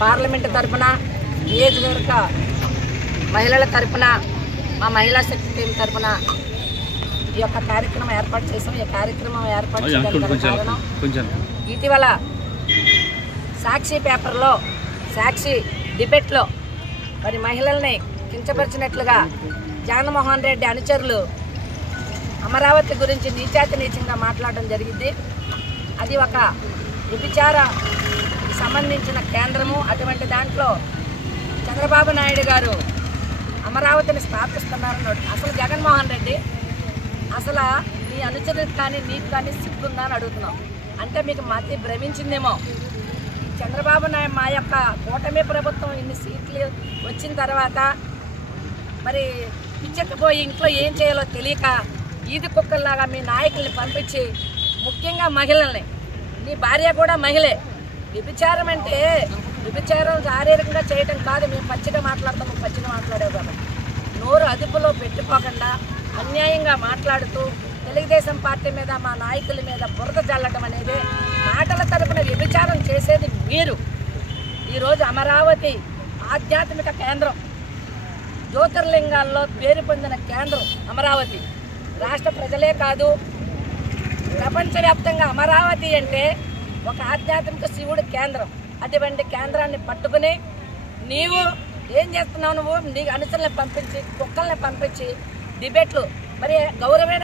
Parliament తరఫున నియోజకవర్గ మహిళల తరఫున మా మహిళా శక్తి టీం తరఫున ఈ యొక్క కార్యక్రమం ఏర్పాటు చేసాం. ఈ కార్యక్రమం ఏర్పాటు చేయడానికి కారణం ఇటీవల సాక్షి పేపర్లో సాక్షి డిబేట్లో మరి మహిళల్ని కించపరిచినట్లుగా జగన్మోహన్ రెడ్డి అనుచరులు అమరావతి గురించి నీచాతి నీచంగా మాట్లాడడం జరిగింది. అది ఒక వ్యభిచార సంబంధించిన కేంద్రము. అటువంటి దాంట్లో చంద్రబాబు నాయుడు గారు అమరావతిని స్థాపిస్తున్నారన్నాడు. అసలు జగన్మోహన్ రెడ్డి అసలు నీ అనుచరులకు కానీ నీకు కానీ సిగ్గుందా అని అడుగుతున్నాం. అంటే మీకు మతి భ్రమించిందేమో. చంద్రబాబు నాయుడు మా యొక్క కూటమి ప్రభుత్వం ఇన్ని సీట్లు వచ్చిన తర్వాత మరి పిచ్చెక్కిపోయి ఇంట్లో ఏం చేయాలో తెలియక ఈది కుక్కల్లాగా మీ నాయకుల్ని పంపించి ముఖ్యంగా మహిళల్ని, నీ భార్య కూడా మహిళే. వ్యభిచారం అంటే వ్యభిచారం శారీరకంగా చేయటం కాదు. మేము పచ్చిగా మాట్లాడతాము, పచ్చిగా మాట్లాడేవు కదా. నోరు అదుపులో పెట్టుకోకుండా అన్యాయంగా మాట్లాడుతూ తెలుగుదేశం పార్టీ మీద మా నాయకుల మీద బురద జల్లడం అనేది మాటల తరపున వ్యభిచారం చేసేది మీరు. ఈరోజు అమరావతి ఆధ్యాత్మిక కేంద్రం, జ్యోతిర్లింగాల్లో పేరు పొందిన కేంద్రం అమరావతి. రాష్ట్ర ప్రజలే కాదు ప్రపంచవ్యాప్తంగా అమరావతి అంటే ఒక ఆధ్యాత్మిక శివుడి కేంద్రం. అటువంటి కేంద్రాన్ని పట్టుకుని నీవు ఏం చేస్తున్నావు? నువ్వు నీ అనుచరులను పంపించి కుక్కల్ని పంపించి డిబేట్లు మరి గౌరవమైన